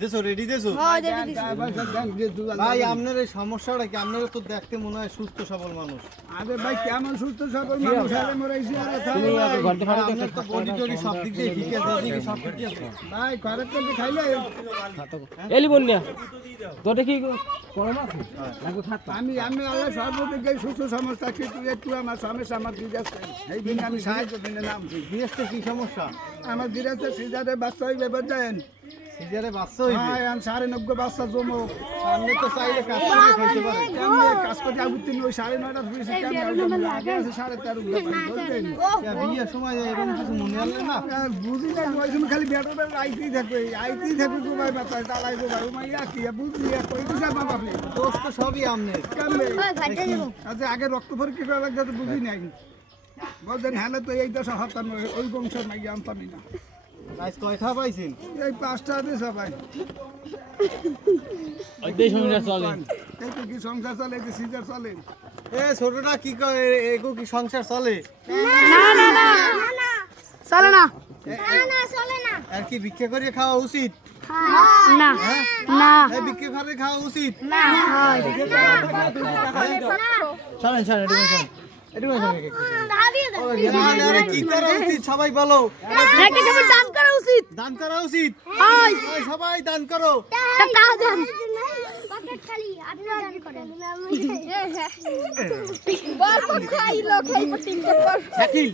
দেছো ready দেছো? হয় ভাই আপনার এই সমস্যাটা কি? আপনারা তো দেখতে মনে হয় সুস্থ সবল মানুষ। আরে ভাই কেমন সুস্থ সবল মানুষ? আরে মরাইছি আরে। ভাই, আপনার তো বডি টডি সব দিক দিয়ে ঠিক আছে সব ঠিক আছে। ভাই খাইলে? এলি তোটা কি আছে? আমি আমি আল্লাহ সর্বদিকে সুস্থ সমস্যা কিন্তু একটু আমার সমস্যা আমার দিদাসে এই দিন আমি সাহায্য দিনে নামছি। বিএসতে কি সমস্যা? আমার দিদাসে সিজারে বাচ্চা বুঝছেন সিজারে বাচ্চা হইবে? হ্যাঁ আমি সাড়ে নব্বই বাচ্চা জমো। আপনি তো চাইলে কাজ করে খাইতে কেমনে কাজ করতে ওই সাড়ে নয়টা ফুয়েছি কেমন আগে আছে সাড়ে তেরো তা বিয়ের সময় এরকম কিছু মনে আনলে না। বুঝি না ওই সময় খালি বেটার বেটার আইতেই থাকবে আইতেই থাকবে গোবাই ওমাই কি বুঝলি কই মা বাপলে দোষ তো সবই কেমনে? দেবো। আচ্ছা আগে রক্ত পরীক্ষা করা লাগবে তো বুঝি নাই। বলছেন হ্যাঁ তো এই দশা হতাম ওই বংশের নাকি আনতামই না। আজ কয়টা পাইছেন এই পাঁচটা আছে সবাই। ওই দেশ চলে। এই তো কি সংসার চলে এই সিজার চলে। এ ছোটটা কি করে এগো কি সংসার চলে? না না না চলে না। না চলে না। আর কি ভিক্ষা করে খাওয়া উচিত? না না। ভিক্ষা করে খাওয়া উচিত? না চলেন চলেন কি করা উচিত? সবাই বলো। উচিত? দান করা উচিত। সবাই দান করো। তা টাকা দান গল্প খাইলো খাইবো তিনটে শাকিল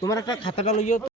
তোমার একটা খাতাটা লইও।